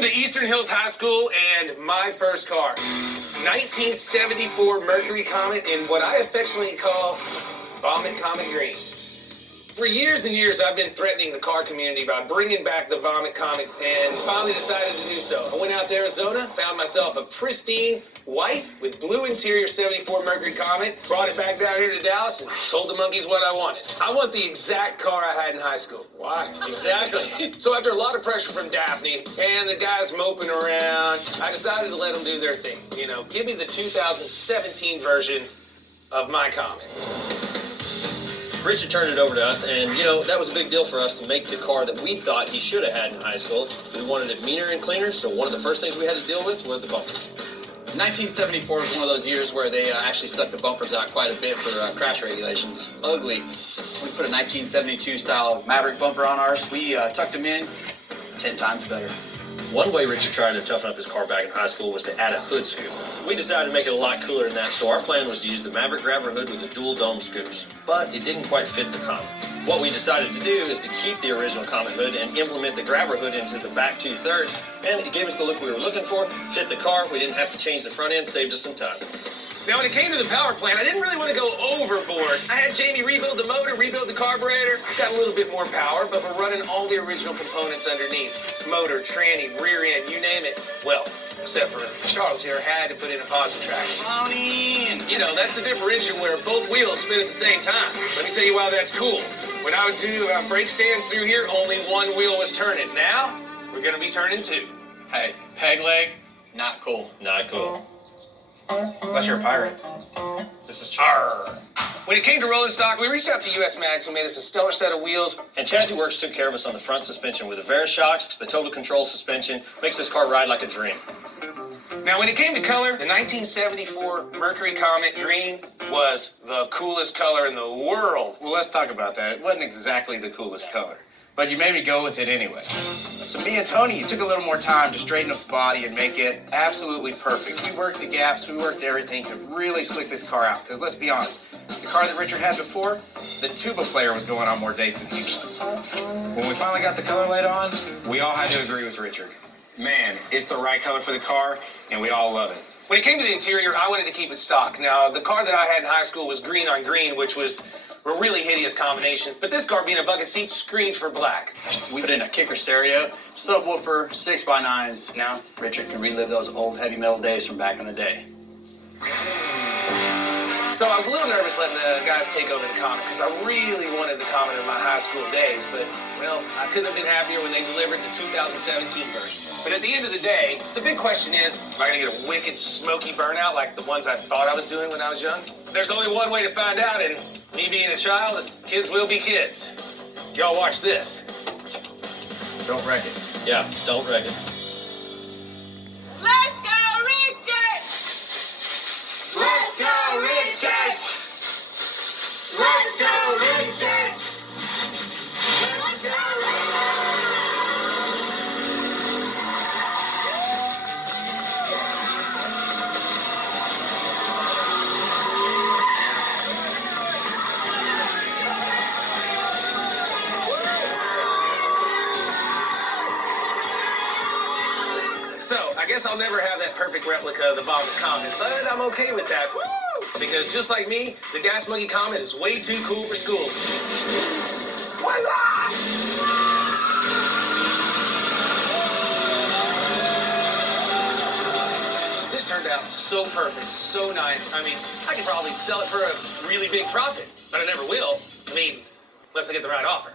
Welcome to Eastern Hills High School and my first car. 1974 Mercury Comet in what I affectionately call Vomit Comet Green. For years and years, I've been threatening the car community by bringing back the Vomit Comet and finally decided to do so. I went out to Arizona, found myself a pristine white with blue interior 74 Mercury Comet, brought it back down here to Dallas and told the monkeys what I wanted. I want the exact car I had in high school. Why? Exactly. So after a lot of pressure from Daphne and the guys moping around, I decided to let them do their thing. You know, give me the 2017 version of my Comet. Richard turned it over to us, and, you know, that was a big deal for us to make the car that we thought he should have had in high school. We wanted it meaner and cleaner, so one of the first things we had to deal with were the bumpers. 1974 was one of those years where they actually stuck the bumpers out quite a bit for crash regulations. Ugly. We put a 1972 style Maverick bumper on ours. We tucked them in 10 times better. One way Richard tried to toughen up his car back in high school was to add a hood scoop. We decided to make it a lot cooler than that, so our plan was to use the Maverick grabber hood with the dual dome scoops. But it didn't quite fit the Comet. What we decided to do is to keep the original Comet hood and implement the grabber hood into the back 2/3, and it gave us the look we were looking for, fit the car, we didn't have to change the front end, saved us some time. Now, when it came to the power plant, I didn't really want to go overboard. I had Jamie rebuild the motor, rebuild the carburetor. It's got a little bit more power, but we're running all the original components underneath. Motor, tranny, rear end, you name it. Well, except for Charles here had to put in a positive track. You know, that's the differential where both wheels spin at the same time. Let me tell you why that's cool. When I would do brake stands through here, only one wheel was turning. Now, we're going to be turning two. Hey, peg leg, not cool. Not cool. Unless you're a pirate. This is Char. When it came to rolling stock, we reached out to US Max, who made us a stellar set of wheels. And Chassis Works took care of us on the front suspension with the Verishocks, the total control suspension, makes this car ride like a dream. Now, when it came to color, the 1974 Mercury Comet Green was the coolest color in the world. Well, let's talk about that. It wasn't exactly the coolest color, but you made me go with it anyway. So me and Tony, you took a little more time to straighten up the body and make it absolutely perfect. We worked the gaps, we worked everything to really slick this car out. Because let's be honest, the car that Richard had before, the tuba player was going on more dates than he was. When we finally got the color laid on, we all had to agree with Richard. Man, it's the right color for the car, and we all love it. When it came to the interior, I wanted to keep it stock. Now, the car that I had in high school was green on green, which was a really hideous combination. But this car, being a bucket seat, screamed for black. We put in a kicker stereo, subwoofer, 6x9s. Now, Richard can relive those old heavy metal days from back in the day. So I was a little nervous letting the guys take over the Comet because I really wanted the Comet in my high school days. But, well, I couldn't have been happier when they delivered the 2017 version. But at the end of the day, the big question is, am I going to get a wicked smoky burnout like the ones I thought I was doing when I was young? There's only one way to find out, and me being a child, kids will be kids. Y'all watch this. Don't wreck it. Yeah, don't wreck it. Let's go, Richard! Let's go, Richard! Let's go, Richard! Let's go, Richard! So, I guess I'll never have that perfect replica of the Vomit Comet, but I'm okay with that. Woo! Because just like me, the Gas Monkey Comet is way too cool for school. What's up? This turned out so perfect, so nice. I mean, I could probably sell it for a really big profit, but I never will. I mean, unless I get the right offer.